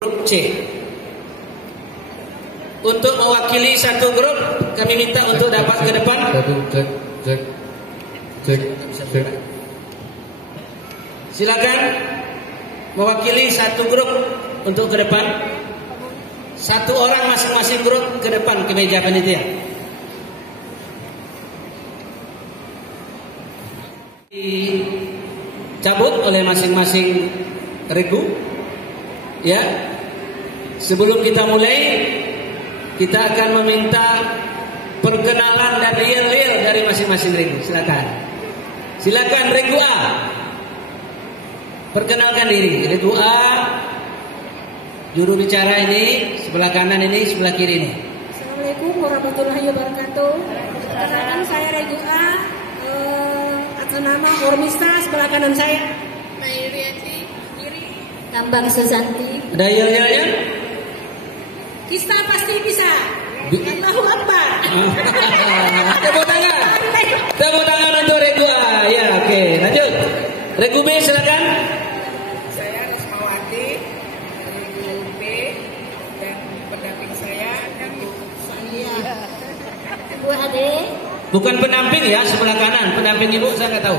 Grup C. Untuk mewakili satu grup, kami minta untuk dapat ke depan. Silakan mewakili satu grup untuk ke depan. Satu orang masing-masing grup ke depan ke meja panitia. Dicabut oleh masing-masing regu. Ya, sebelum kita mulai, kita akan meminta perkenalan dan real dari masing-masing regu. Silakan regu A, perkenalkan diri. Regu A, juru bicara ini sebelah kanan ini, sebelah kiri ini. Assalamualaikum warahmatullahi wabarakatuh. Perkenalkan saya regu A, atas nama Ormista sebelah kanan saya. Nairiati kiri. Tambang Sezanti. Ada yel-yelnya? Kita pasti bisa. Allahu Akbar. Tepuk tangan. Tepuk tangan untuk regu A. Ya, oke. Lanjut. Regu B silakan. Saya Rosmawati, regu B, dan pendamping saya Ibu Sania. Ibu Ade. Bukan pendamping ya, sebelah kanan. Pendamping ibu saya nggak tahu.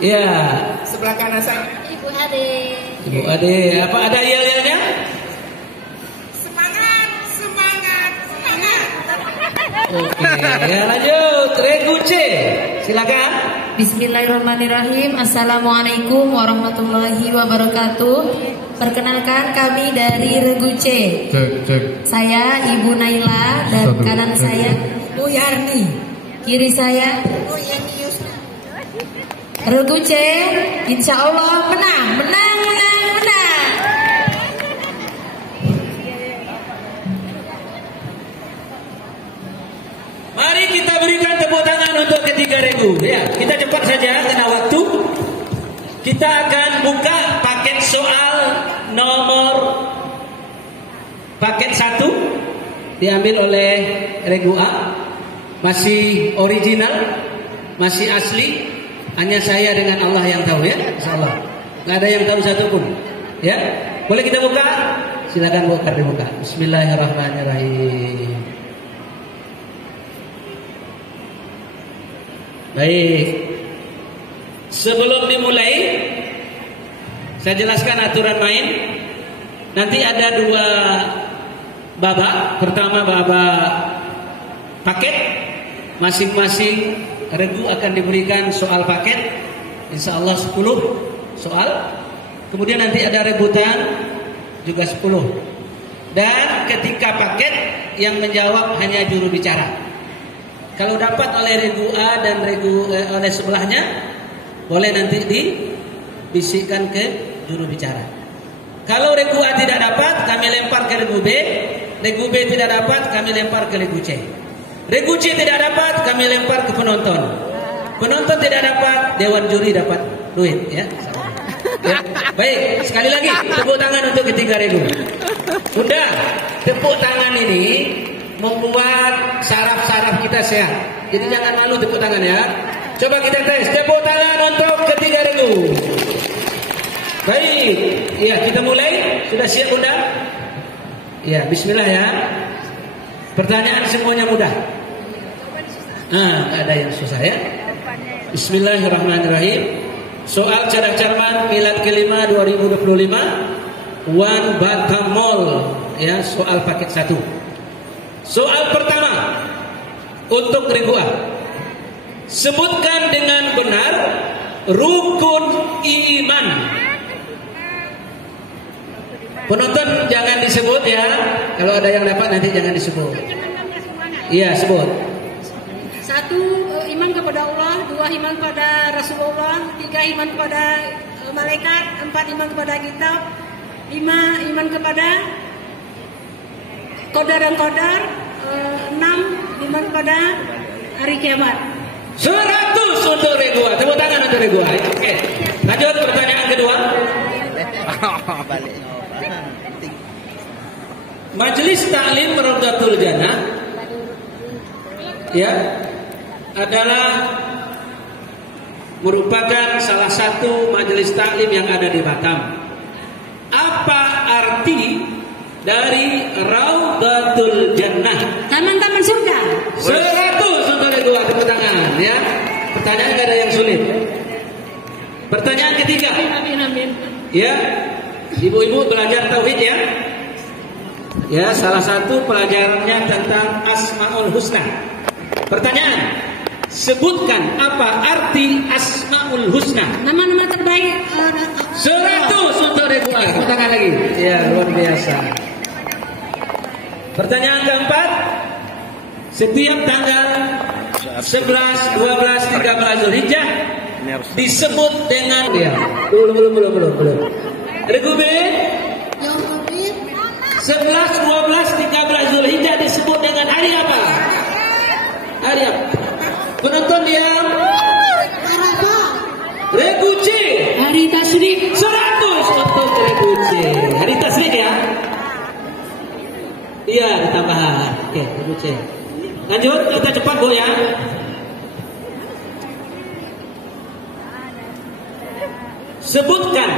Ya. Sebelah kanan saya. Ibu Ade. Ibu Ade, apa ada yel-yelnya? Semangat, semangat, semangat. Oke, ya lanjut. Regu C, silakan. Bismillahirrahmanirrahim. Assalamualaikum warahmatullahi wabarakatuh. Perkenalkan kami dari Regu C. Saya Ibu Naila dan kanan saya Bu Yarni. Kiri saya Bu Yani Yusna. Regu C. Insya Allah menang. Mari kita berikan tepuk tangan untuk ketiga regu. Ya, kita cepat saja karena waktu. Kita akan buka paket soal nomor paket 1 diambil oleh regu A. Masih original, masih asli. Hanya saya dengan Allah yang tahu ya, insyaallah. Nggak ada yang tahu satupun. Ya, boleh kita buka? Silakan dibuka. Bismillahirrahmanirrahim. Baik. Sebelum dimulai, saya jelaskan aturan main. Nanti ada 2 babak. Pertama babak paket. Masing-masing regu akan diberikan soal paket. Insya Allah 10 soal. Kemudian nanti ada rebutan juga 10. Dan ketika paket yang menjawab hanya juru bicara. Kalau dapat oleh regu A dan regu oleh sebelahnya, boleh nanti dibisikkan ke juru bicara. Kalau regu A tidak dapat, kami lempar ke regu B. Regu B tidak dapat, kami lempar ke regu C. Regu C tidak dapat, kami lempar ke penonton. Penonton tidak dapat, dewan juri dapat duit ya. Ya. Baik, sekali lagi tepuk tangan untuk ketiga regu. Sudah, tepuk tangan ini membuat saraf-saraf kita sehat. Jadi jangan malu tepuk tangan ya. Coba kita tes, tepuk tangan untuk ketiga regu. Baik, ya kita mulai. Sudah siap Bunda? Ya, bismillah ya. Pertanyaan semuanya mudah. Nggak ada yang susah ya. Bismillahirrahmanirrahim. Soal cadang cermat milad kelima 2025 One Batam Mall ya, soal paket 1. Soal pertama untuk regu A. Sebutkan dengan benar rukun iman. Penonton jangan disebut ya. Kalau ada yang dapat nanti jangan disebut. Iya, sebut. 1. Iman kepada Allah. 2. Iman kepada Rasulullah. 3. Iman kepada malaikat. 4. Iman kepada kitab. 5. Iman kepada qadar dan qadar. 6. Iman kepada hari kiamat. 100 untuk regu A. Tepuk tangan untuk regu A. Oke. Lanjut pertanyaan kedua. Majelis Taklim Rawdatul Jannah ya adalah merupakan salah satu majelis taklim yang ada di Batam. dari Raudatul Jannah. Taman-taman surga. 100 untuk kedua, tepuk tangan ya. Pertanyaan nggak ada yang sulit. Pertanyaan ketiga. Amin. Ya, ibu-ibu belajar tauhid ya. Ya, salah satu pelajarannya tentang Asmaul Husna. Pertanyaan, sebutkan apa arti Asmaul Husna. Nama-nama terbaik. 100 untuk kedua, tepuk tangan lagi. Ya, luar biasa. Pertanyaan keempat, setiap tanggal 11, 12, 13 Zulhijjah disebut dengan ya. Belum. Regu B. 11, 12, 13 Zulhijjah disebut dengan hari apa? Hari apa? Penonton diam. Regu C. Hari Tasyrik. 100 untuk Regu C. Hari Tasyrik ya. Iya, ditambahan. Oke, Regu C. Lanjut, kita cepat Bu ya. Sebutkan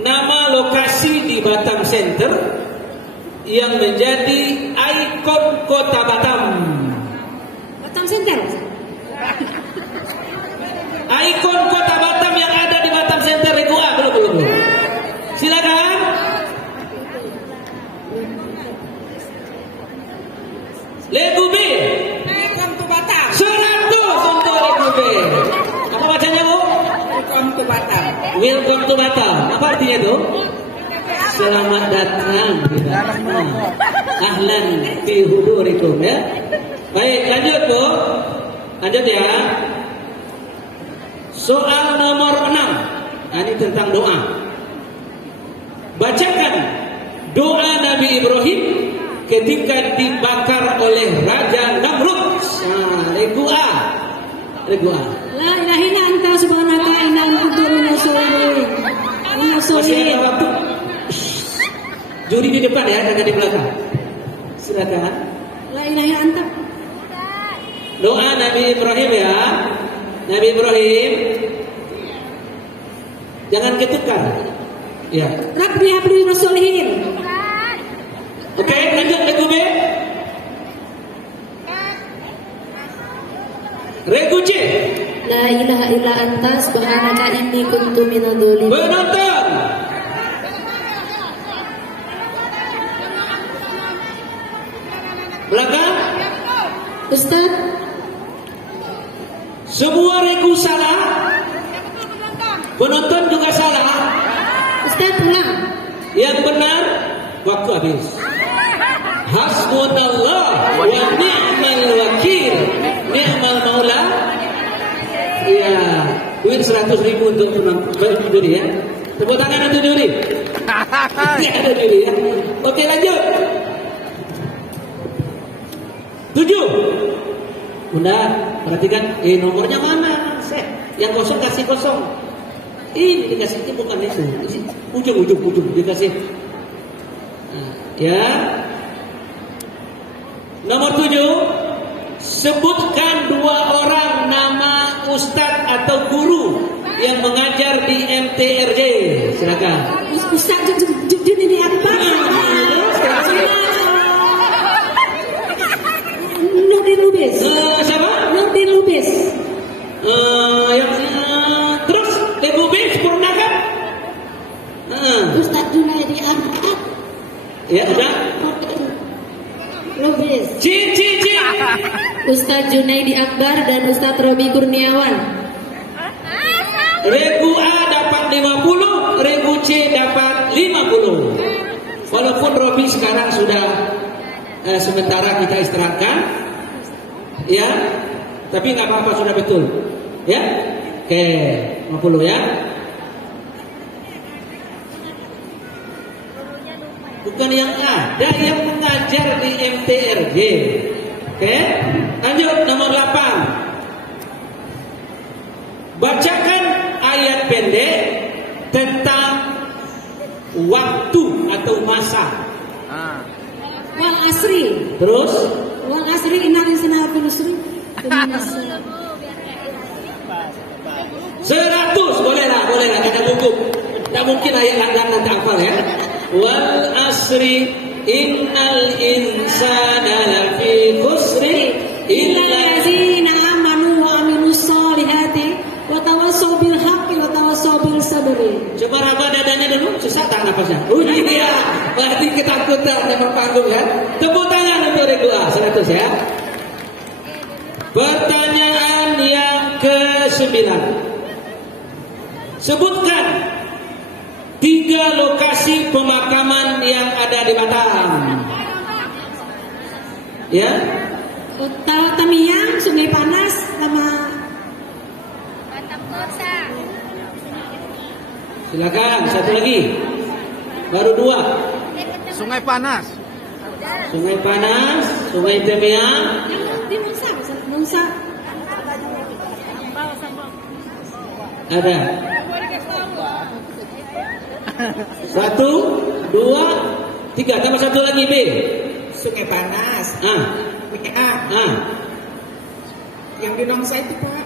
nama lokasi di Batam Center yang menjadi ikon kota Batam. Batam Center. Ikon kota Batam yang ada di Batam Center. Regu A, belum. Silakan. Regu B. Welcome to Batam. 100 untuk Regu B. Apa bacanya Bu? Welcome to Batam. Welcome to Batam. Apa artinya itu? Selamat datang di Batam. Ahlan fi hudurikum ya. Baik, lanjut Bu. Lanjut ya. Soal nomor 6. Nah, ini tentang doa. Bacakan doa Nabi Ibrahim ketika dibakar oleh Raja Namrud. Nah, Regu A. La ilaha illa anta subhanaka inna kuntu minaz zalimin. Masih ada waktu. Juri di depan ya, jangan di belakang. Silakan. La ilaha illa anta. Doa Nabi Ibrahim ya. Nabi Ibrahim. Jangan ketukar. Ya. Rabbi habli minasholihin. Oke, lanjut Regu B. Regu C. La ilaha illa anta subhanaka inni kuntu minadz dzalimin. Penonton. Belakang. Ustaz, Semua regu salah. Penonton juga salah. Ustaz pulang. Yang benar waktu habis. Hasbunallah wa ni'mal wakil. Ni'mal maula. Ya, duit 100.000 untuk juri ya. Tepuk tangan untuk juri. Ya, ada juri ya. Oke, lanjut. 7. Bunda, perhatikan, nomornya mana? Yang kosong kasih kosong. Ini dikasih, ini bukan itu. Ujung dikasih. Nah, ya. Nomor 7. Sebutkan 2 orang nama ustadz atau guru yang mengajar di MTRJ. Silakan. Ustaz Junidi apa? Nurdin Lubis. Siapa? Nurdin Lubis. Terus Regu B sempurnakan. Ustaz Junaidi Ahmad. Ya udah. Lubis. C. Ustaz Junaidi Akbar dan Ustaz Robi Kurniawan. Regu A dapat 50, Regu C dapat 50. Walaupun Robi sekarang sudah sementara kita istirahatkan, ya, tapi nggak apa-apa, sudah betul, ya. Oke, 50 ya. Bukan yang ada yang mengajar di MTRJ. Oke, lanjut nomor 8. Bacakan ayat pendek tentang waktu atau masa. Wal asri. Terus Wal asri innal insana lafi khusr. 100 boleh lah, kita buku. Tidak mungkin ayat langganan nanti hafal ya. wal asri innal insana lafi khusri illa allazina amanu wa amilus solihati wa tawassaw bil haqqi wa tawassaw bil sabri. Coba raba dadanya dulu, sesak tak napasnya. Oh iya, berarti ketakutan sama panggung kan. Tepuk tangan untuk Regu A 100 ya. Pertanyaan yang ke-9. Sebutkan 3 lokasi pemakaman yang ada di Batam. Ya. Kota Tamiang, Sungai Panas, sama Batam Kota. Silakan, satu lagi. Baru 2. Sungai Panas. Sungai Panas, Sungai Tamiang. di Nusa. Ada. 1, 2, 3. Tambah satu lagi B. Sungai Panas. Ah. Yang di Nongsa itu Pak.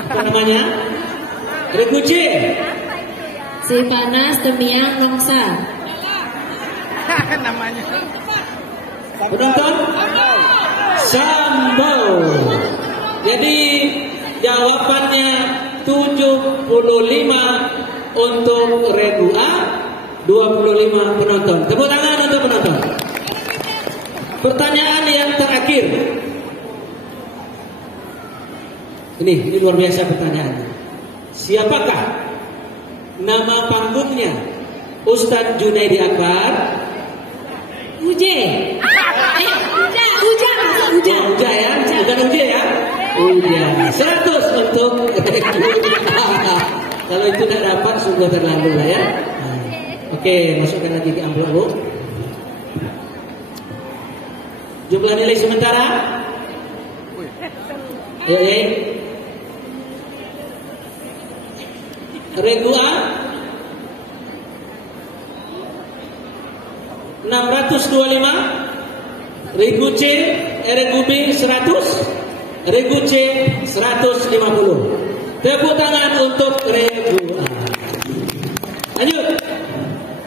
Apa namanya? Regu C. Si Panas, Temiang, Nongsa. Namanya. Penonton? Sambal. Jadi jawabannya 75 untuk Regu A, 25 penonton. Tepuk tangan untuk penonton. Pertanyaan yang terakhir. Ini luar biasa pertanyaannya. Siapakah nama panggungnya Ustadz Junaidi Akbar? Uja. Uja ya, bukan Uja ya. Uja. 100 untuk kalau itu tidak dapat sungguh terlalu lah ya. Oke, masukkan lagi ke amplop Bu. Jumlah nilai sementara. Ayo. Regu A 625, Regu C, Regu B 100, Regu C 150. Tepuk tangan untuk Regu A. Lanjut.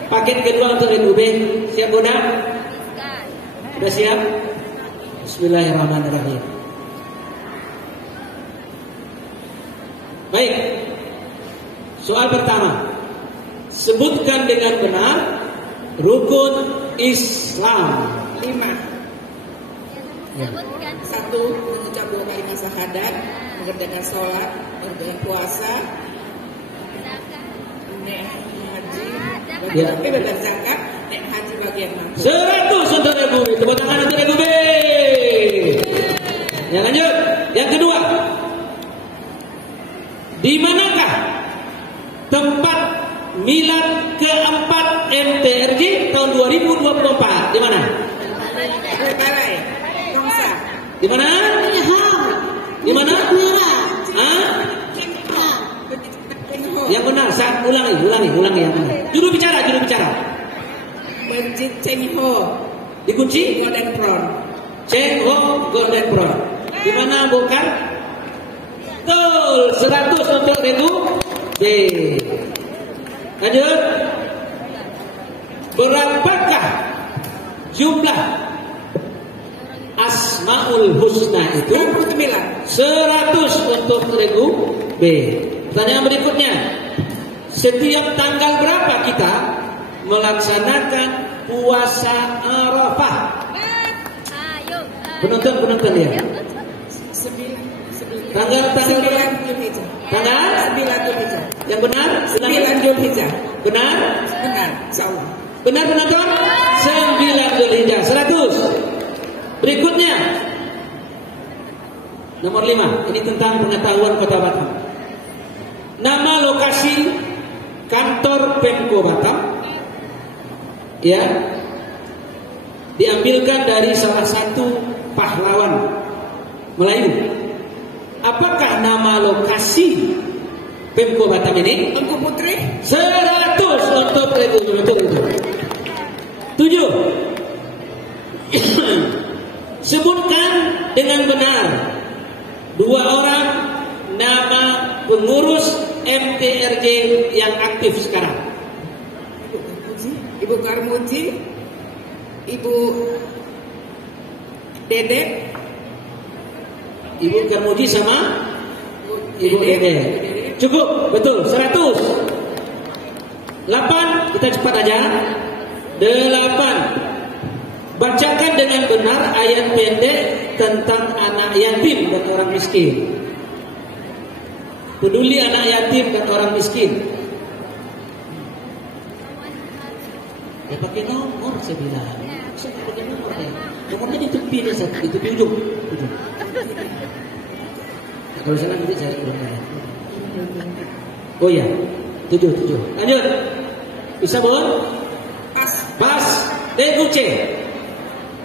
Paket kedua untuk Regu B. Siap Bunda? Sudah siap? Bismillahirrahmanirrahim. Baik. Soal pertama. Sebutkan dengan benar rukun Islam. 5. Ya. 1. Mengucap 2 kalimat syahadat, mengerjakan sholat, mengerjakan puasa, naik haji, Ya. bagian zakat, naik haji bagian mampu. 100 untuk Regu B. Tepuk tangan untuk Regu B. Ya, lanjut. Yang kedua. Di manakah tempat milad keempat MTRJ tahun 2024? Di mana? Balai, Nongsa. Di mana? Di mana? Hah? Yang benar. Saya ulangi yang benar. Juru bicara. Masjid Cheng Ho, Dikunci. Golden Prawn. Cheng Ho Golden Prawn. Di mana bukan? Betul. 100 untuk Regu B. Lanjut. Berapakah jumlah Asmaul Husna itu? 29. 100 untuk Regu B. Pertanyaan berikutnya. Setiap tanggal berapa kita melaksanakan puasa Arafah? Ayo. Penonton ya. Tanggal 9 Zulhijjah. tanggal 9 Zulhijjah. yang benar? 9 Zulhijjah. Benar? Benar, insyaallah. Benar penonton? 9 Zulhijjah. 100. Berikutnya. Nomor 5. Ini tentang pengetahuan Kota Batam. Nama lokasi kantor Pemko Batam ya diambilkan dari salah satu pahlawan Melayu. Apakah nama lokasi Pemko Batam ini? Engku Putri. 100 untuk itu. 7. Sebutkan dengan benar 2 orang nama pengurus MTRJ yang aktif sekarang. Ibu Karmuji, Ibu Dede, Ibu Karmuji sama Ibu Dede. Cukup, betul, 100. 8, kita cepat aja. 8. Bacakan dengan benar ayat pendek tentang anak yatim dan orang miskin. Peduli anak yatim dan orang miskin. Ya pakai nomor saya bilang. Saya pakai nomor ya. Nomornya di tepi nih, di tepi ujung. Kalau saya nanti saya belum ada. Oh ya, 7. Lanjut. Bisa Bon? Pas. D-U-C.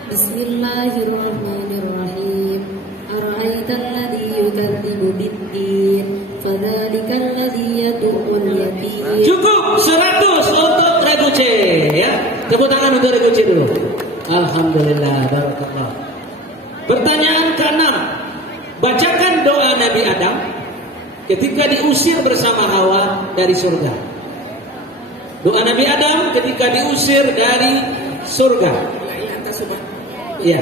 Bismillahirrahmanirrahim. Ara'aital ladzi yukadzibu bid-din, fadzalikal ladzi yad'ul yatim. Cukup 100 untuk Regu C ya. Tepuk tangan untuk Regu C dulu. Alhamdulillah, barakallah. Pertanyaan ke-6. Bacakan doa Nabi Adam ketika diusir bersama Hawa dari surga. Doa Nabi Adam ketika diusir dari surga. Ya.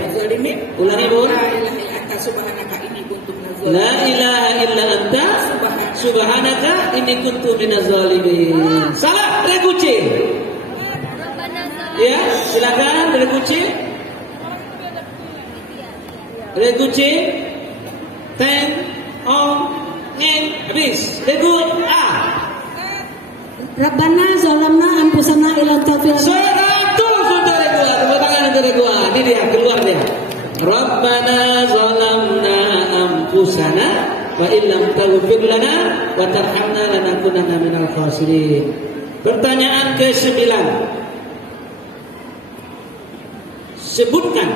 Ulangi Bu. La ilaha illa anta subhanaka inni kuntu minaz zalimin. Salah, Regu C. Ya, silakan Regu C. Regu C. 10 habis. Regu A. Rabbana zalamna anfusana ila tawfiq. 100 untuk Regu A. Tepuk tangan untuk Regu A. Ini dia, keluar dia. Rabbana zalamna anfusana wa illam taghfir lana wa tarhamna lanakunanna minal khasirin. Pertanyaan ke-9. Sebutkan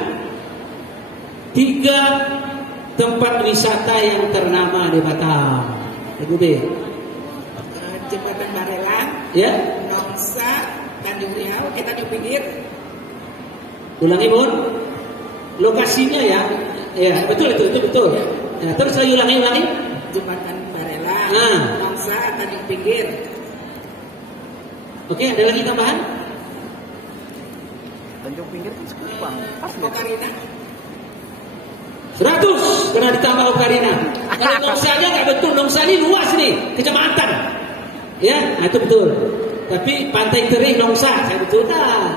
3 tempat wisata yang ternama di Batam. Ibu B. Jembatan Barelang, Ya. Nongsa, Tanjung Riau, Tanjung Pinggir. Ulangi Bun. Lokasinya ya. Ya, betul. Ya, terus saya ulangi. Jembatan Barelang, Nah. Nongsa, Tanjung Pinggir. Oke, ada lagi tambahan? Tanjung Pinggir kan Sekupang. Pas nggak? Ocarina. 100 karena ditambah Ocarina. Kalau Nongsanya nggak betul, Nongsa ini luas nih, kecamatan. Ya, nah itu betul. Tapi Pantai Teri Nongsa saya betulkan.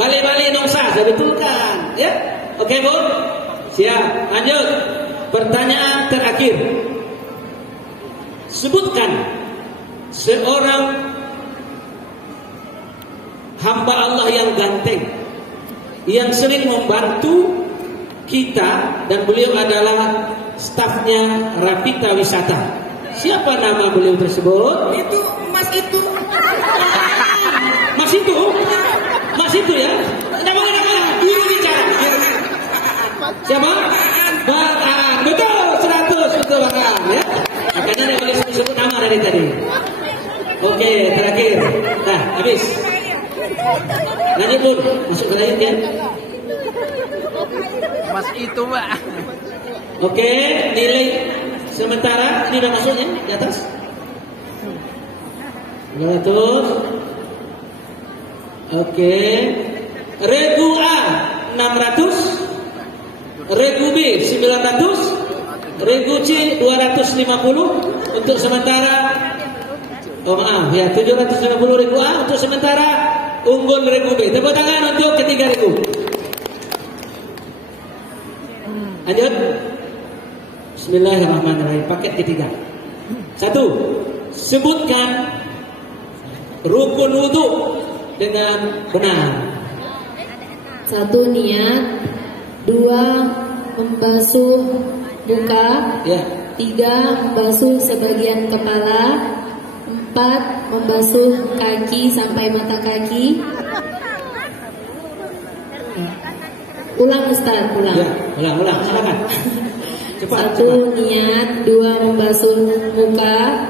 Balai-balai Nongsa saya betulkan. Ya, oke Bu. Siap. Lanjut. Pertanyaan terakhir. Sebutkan seorang hamba Allah yang ganteng, yang sering membantu kita, dan beliau adalah stafnya Rapita Wisata. Siapa nama beliau tersebut? Itu Mas itu. Mas itu ya. Namanya dulu bicara. Siapa? Bang Aan. Betul, 100 betul Bang Aan ya. Makanya dia boleh sebut nama dari tadi. Oke, terakhir. Nah, habis. Lanjut Bun, masuk ke lain kan? Mas itu Mbak. Oke, nilai sementara ini udah masuknya di atas. 200. Oke. Regu A 600, Regu B 900, Regu C 250 untuk sementara. Oh maaf ya, 750 Regu A untuk sementara unggul Regu B. Tepuk tangan untuk ketiga Regu. Lanjut. Bismillahirrahmanirrahim. Paket ketiga. 1. Sebutkan rukun wudu dengan benar. 1. Niat. 2. Membasuh muka. Ya. 3. Membasuh sebagian kepala. 4. Membasuh kaki sampai mata kaki. Ulang Ustaz, ulang. Ya, ulang, silakan. Cepat. 1. Niat. 2. Membasuh muka.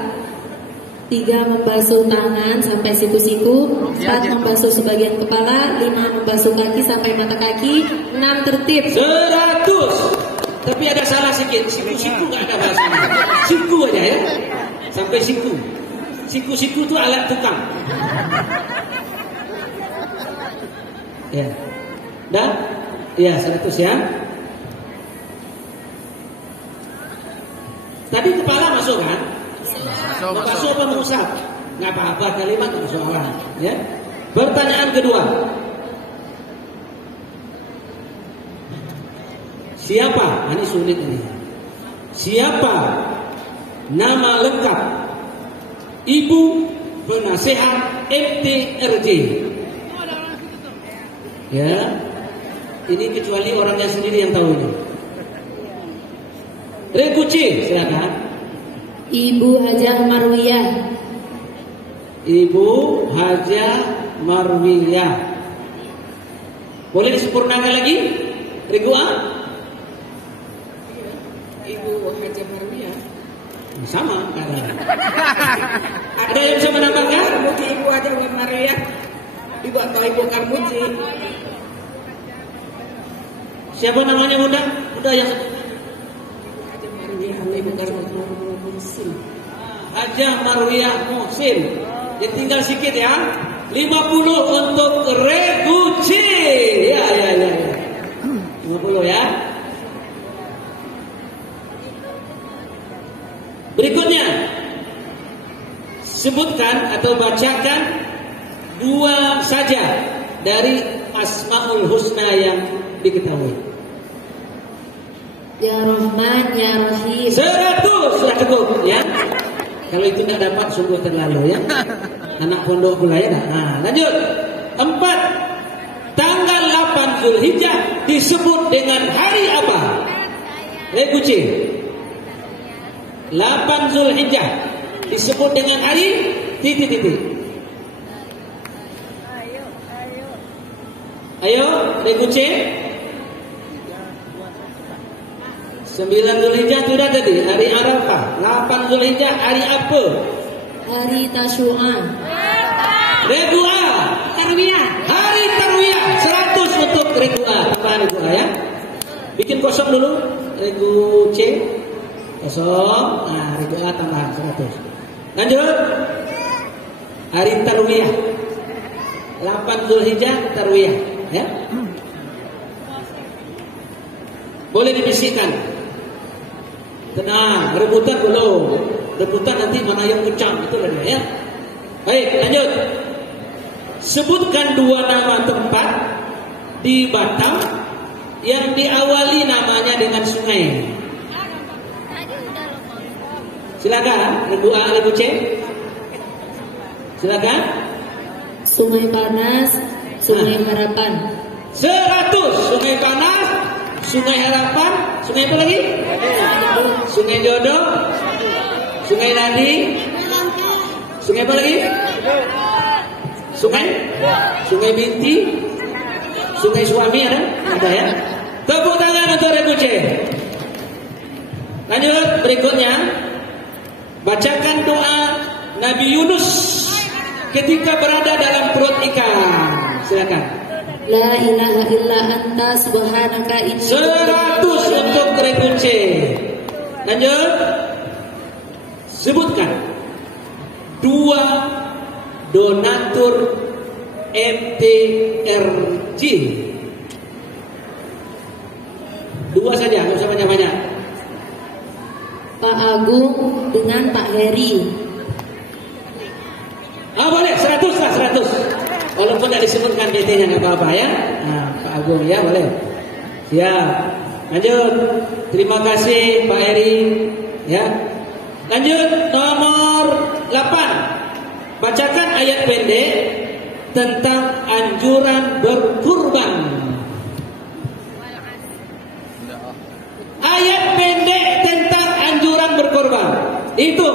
3. Membasuh tangan sampai siku-siku. 4. Membasuh sebagian kepala. 5. Membasuh kaki sampai mata kaki. 6. Tertib. 100. Tapi ada salah sedikit. Siku nggak ada bahasanya. Siku aja ya. Sampai siku. Siku itu alat tukang. Ya. Dah? Iya 100 ya. Tadi kepala masuk kan? Masuk apa mengusap? Nggak apa-apa, kalimat persoalan. Ya. Pertanyaan kedua. Siapa? Ini sulit ini. Siapa nama lengkap Ibu Penasehat MTRJ? Ya, ini kecuali orangnya sendiri yang tahu ini. Rekuci, silakan. Ibu Hajah Marwiyah. Ibu Hajah Marwiyah. Boleh disempurnakan lagi? Regu A? Ibu Hajah Marwiyah. Sama. Ada yang bisa menambahkan? Karmuji, Ibu Hajah Marwiyah. Ibu atau Ibu Karmuji. Siapa namanya Bunda? Bunda yang Hajah Marwiyah atau Ibu Karmuji. Hajah Marwiyah Muhsin. Jadi tinggal sedikit ya. 50 untuk Reguci. Ya. 50 ya. Berikutnya, sebutkan atau bacakan 2 saja dari Asmaul Husna yang diketahui. Ya Rahman, Ya Rahim. 100 sudah cukup ya. Kalau itu tidak dapat sungguh terlalu ya. Anak pondok pula ya. Nah, lanjut. 4. Tanggal 8 Zulhijjah disebut dengan hari apa? Reguci. 8 Zulhijjah disebut dengan hari titik-titik. Ayo, Reguci. 9 Zulhijjah sudah tadi, hari Arafah. 8 Zulhijjah hari apa? Hari Tasyu'an. Regu A. Tarwiyah. Hari Tarwiyah. 100 untuk Regu A. Tambahan Regu A ya. Bikin kosong dulu. Regu C. Kosong. Nah, Regu A tambahan 100. Lanjut. Hari Tarwiyah. 8 Zulhijjah Tarwiyah ya. Boleh dibisikkan. Tenang, rebutan dulu. Rebutan nanti mana yang kencang itu ya. Baik, lanjut. Sebutkan 2 nama tempat di Batam yang diawali namanya dengan sungai. Silakan, Ibu A, Ibu C. Silakan. Sungai Panas, Sungai Harapan. 100. Sungai Panas, Sungai Harapan, sungai apa lagi? Sungai Jodoh, Sungai Nadi, sungai apa lagi? Sungai Binti, Sungai Suami ada ya? Tepuk tangan untuk Reguci. Lanjut berikutnya, bacakan doa Nabi Yunus ketika berada dalam perut ikan. Silakan. La ilaha illa anta subhanaka inni 100 untuk Reguci. Lanjut. Sebutkan 2 donatur MTRJ. 2 saja, nggak usah banyak-banyak. Pak Agung dengan Pak Heri. Boleh 100 lah 100. Walaupun tidak disebutkan PT-nya nggak apa-apa ya. Nah, Pak Agung ya boleh. Siap. Lanjut. Terima kasih Pak Heri. Ya. Lanjut nomor 8. Bacakan ayat pendek tentang anjuran berkurban. Ayat pendek tentang anjuran berkurban. Itu.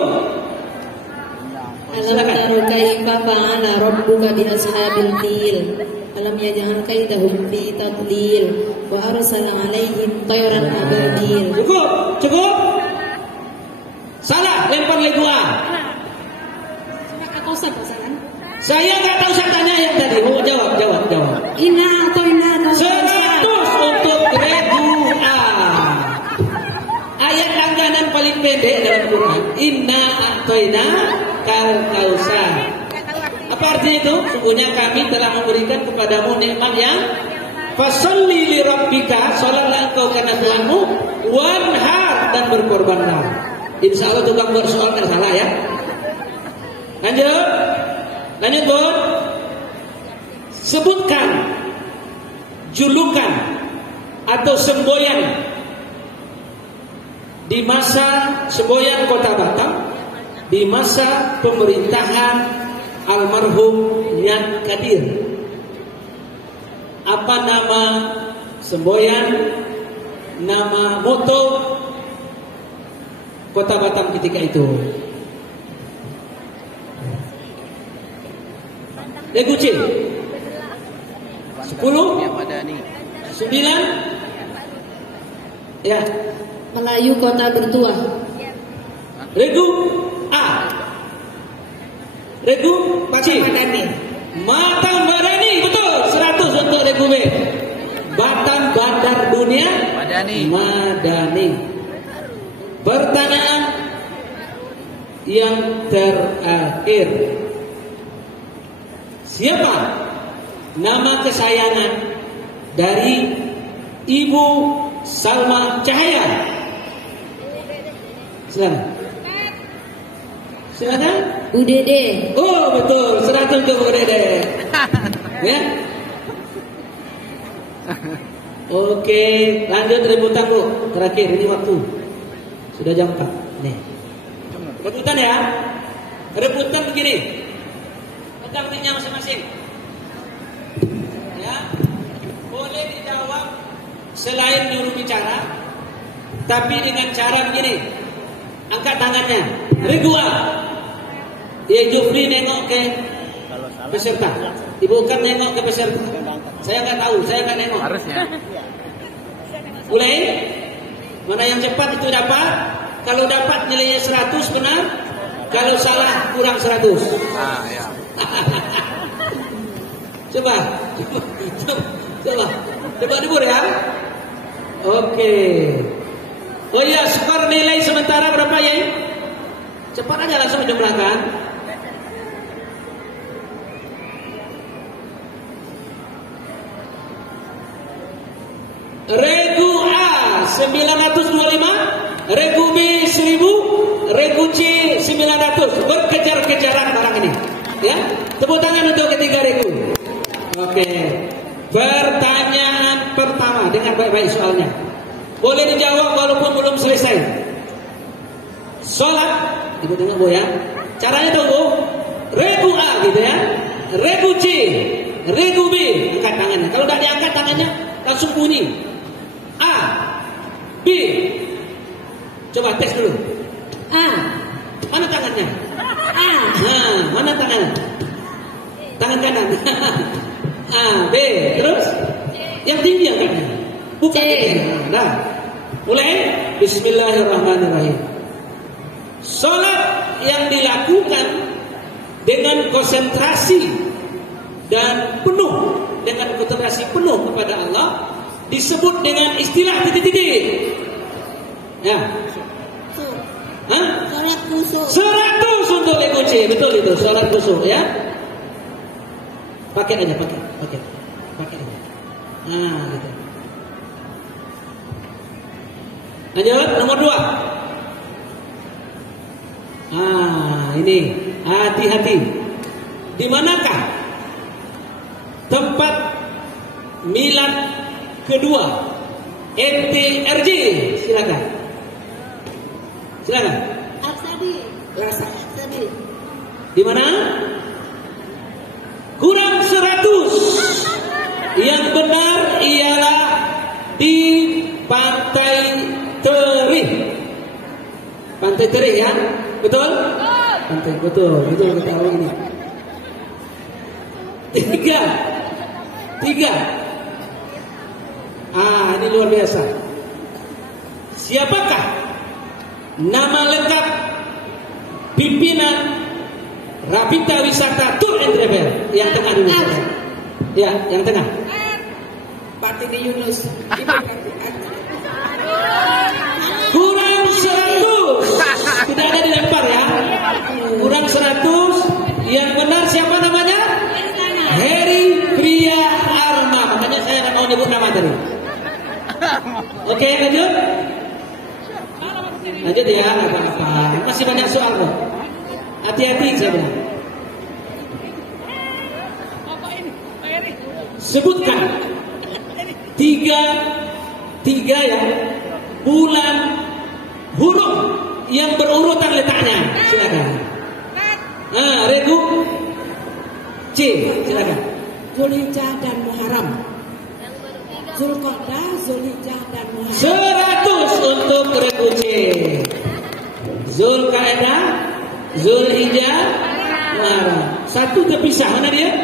Alam taro kaifa fa'ala rabbuka bi ashabil fil. Alam yaj'al kaidahum fi tadlil wa arsala 'alaihim tayran ababil. Cukup? Salah, lempar lagi A. Saya nggak tahu saya tanya yang tadi. Jawab. Inna atau inna 100 untuk Regu A. Ayat langganan paling pendek dalam Quran. Inna atoina kal kausar. Apa Apa artinya itu? Sungguhnya kami telah memberikan kepadamu nikmat yang fasalli li rabbika, salatlah engkau karena Tuhanmu, wanhar, dan berkorbanlah. Insya Allah tukang buat soal tak salah ya. Lanjut Bun. Sebutkan julukan atau semboyan di masa semboyan Kota Batam di masa pemerintahan almarhum Nyan Kadir. Apa nama semboyan, nama moto Kota Batam ketika itu? Regu C 10 9 ya. Melayu Kota Bertuah. Regu A. Regu C. Batam Madani, betul. 100 untuk Regu B. Batam Bandar Dunia Madani. Pertanyaan yang terakhir. Siapa nama kesayangan dari Ibu Salma Cahaya? Silakan. Bu Dede. Oh betul, 100 ke Bu Dede. Ya. Oke, lanjut rebutan Bu. Terakhir ini waktu. Sudah jam 4. Nih. Rebutan ya. Rebutan begini. Pegang mic-nya masing-masing. Ya. Boleh dijawab selain juru bicara, tapi dengan cara begini. Angkat tangannya. Regu A. Ya, Jufri nengok ke peserta. Ibu kan nengok ke peserta. Saya nggak tahu, saya nggak nengok. Harusnya. Mulai. Mana yang cepat itu dapat. Kalau dapat nilainya 100 benar. Kalau salah kurang 100. Ah, ya. Coba dulu ya. Oke. Oh iya, skor nilai sementara berapa ya? Cepat aja langsung jumlahkan. Regu A 925, Regu B 1000, Regu C 900. Berkejar-kejaran barang ini. Ya, tepuk tangan untuk ketiga Regu. Oke. Pertanyaan pertama, dengar baik-baik soalnya. Boleh dijawab walaupun belum selesai. Sholat, ibu dengar Bu ya. Caranya tuh, Regu A gitu ya, Regu C, Regu B, angkat tangannya. Kalau tidak diangkat tangannya langsung bunyi. A, B. Coba tes dulu. A. Mana tangannya? A. Nah, mana tangannya? Tangan kanan. A, B, terus yang tinggi angkatnya. Bukan. Nah, mulai. Bismillahirrahmanirrahim. Salat yang dilakukan dengan konsentrasi dan penuh, dengan konsentrasi penuh kepada Allah disebut dengan istilah titik-titik. Ya. Hah? Salat khusyuk. 100 untuk Regu C, betul itu, salat khusyuk ya. Pakai aja. Nah, gitu. Lanjut, nomor 2. Ini hati-hati. Di manakah tempat milad kedua MTRJ? Silakan. Aksadi. Di mana? Kurang 100. Yang benar ialah di Pantai Terih. Pantai Terih ya? Betul? Pantai, betul kita tahu ini. 3. Ini luar biasa. Siapakah nama lengkap pimpinan Rapita Wisata Tour and Travel yang tengah dulu? Ya, yang tengah. Partini Yunus. Kurang 100. Tidak ada dilempar ya. Kurang 100. Yang benar siapa namanya? Oke, lanjut. Lanjut ya, nggak apa-apa. Masih banyak soal loh. Hati-hati saya bilang. Sebutkan tiga ya bulan huruf yang berurutan letaknya. Silakan. Regu C, silakan. Zulhijjah dan Muharram. Zulqa'dah, Zulhijjah dan Muharram. 100 untuk regu C. Zulqa'dah, Zulhijjah, Muharram. Satu terpisah, mana dia?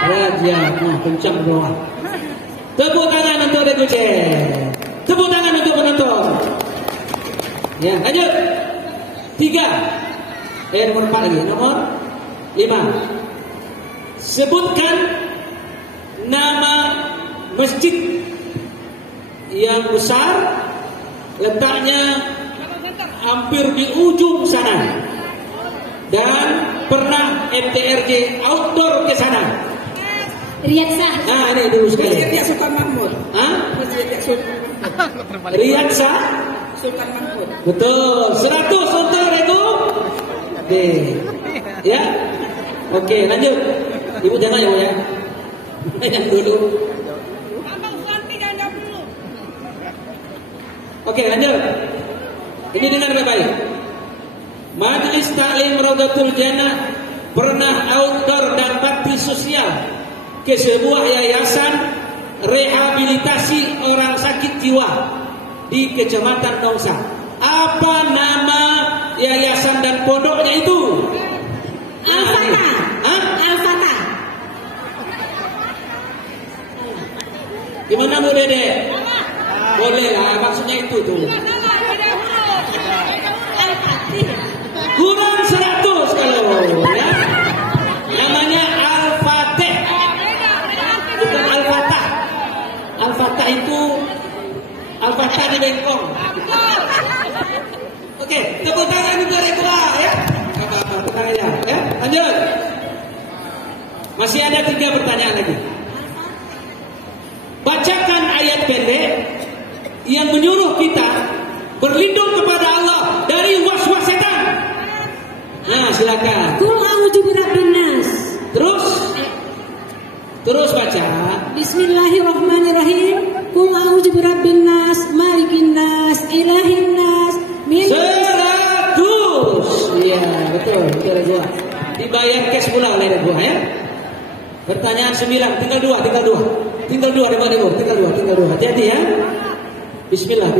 Raja. Nah, kencang doa. Tepuk tangan untuk regu C. Tepuk tangan untuk penonton. Ya, lanjut. 3. Nomor 4 lagi. Nomor 5. Sebutkan nama masjid yang besar, letaknya hampir di ujung sana, dan pernah MTRJ outdoor ke sana. Riyad Shah. Nah, ini dulu sekali. Masjid Sultan Mahmud. Masjid Sultan Riyad Shah. Sultan Mahmud. Betul. 100 untuk regu D. Ya. Oke, lanjut. Ibu jangan ya, Bu ya. Yang dulu. Oke, lanjut. Ini dengar baik-baik. Majelis Taklim Raudatul Jannah pernah outdoor dan bakti sosial ke sebuah yayasan rehabilitasi orang sakit jiwa di Kecamatan Nongsa. Apa nama yayasan dan pondoknya itu? Al-Fatah. Al-Fatah. Gimana Bu Dede? Boleh lah, maksudnya itu tuh. Kurang 100 kalau ya. Namanya Al-Fatih. Bukan Al-Fatah. Al-Fatah itu Al-Fatah di Bengkong. Oke, tepuk tangan untuk Rekua ya. Apa-apa, tepuk tangan aja ya. Lanjut. Masih ada 3 pertanyaan lagi. Bacakan ayat pendek yang menyuruh kita berlindung kepada Allah dari was-was setan. Nah, silakan. Qul a'udzu birabbin nas. Terus baca. Bismillahirrahmanirrahim. Qul a'udzu birabbin nas, malikin nas, ilahin nas, min 100. Iya, betul. Betul. Dibayar cash pula oleh Ibu ya. Pertanyaan 9, tinggal 2. Tinggal 2 Dewa. Tinggal 2. Hati-hati ya. Bismillah.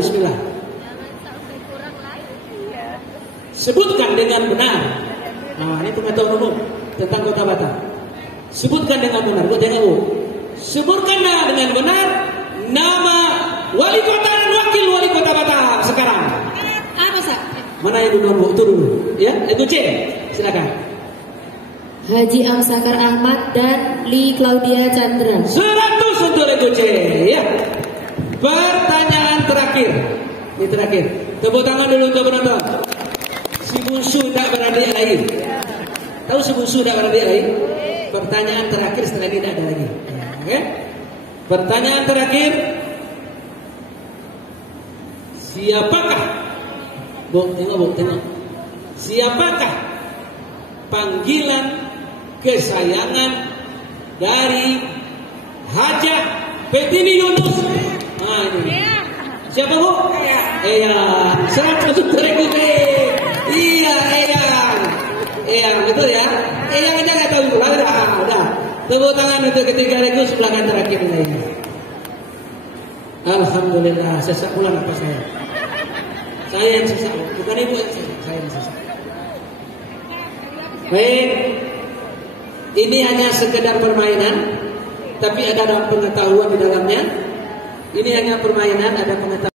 Sebutkan dengan benar. Nah, ini pengetahuan umum tentang Kota Batam. Sebutkan dengan benar. Buat jangan sebutkanlah dengan benar nama wali kota dan wakil wali kota Batam sekarang. Apa sah? Mana yang dulu? Itu dulu. Ya, itu C. Silakan. Haji Amsakar Ahmad dan Li Claudia Chandra. 100 untuk regu C. Ya. Pertanyaan terakhir. Ini terakhir. Tepuk tangan dulu untuk penonton. Si bungsu tak beradik lagi. Tahu si bungsu tak beradik lagi? Pertanyaan terakhir setelah ini tidak ada lagi. Oke? Pertanyaan terakhir. Siapakah? Tengok. Siapakah panggilan kesayangan dari Hajah Petini Yunus? Nah, ini. Siapa Bu? Eyang. 100 untuk regu D. Iya, Eyang, betul ya? Eyang aja nggak tahu pula, udah. Tepuk tangan untuk ketiga regu sebelah kanan terakhir ini. Alhamdulillah, sesak pula nafas saya. Saya yang sesak, bukan Ibu yang sesak, saya yang sesak. Baik, ini hanya sekedar permainan, tapi ada pengetahuan di dalamnya. Ini hanya permainan, ada pengetahuan.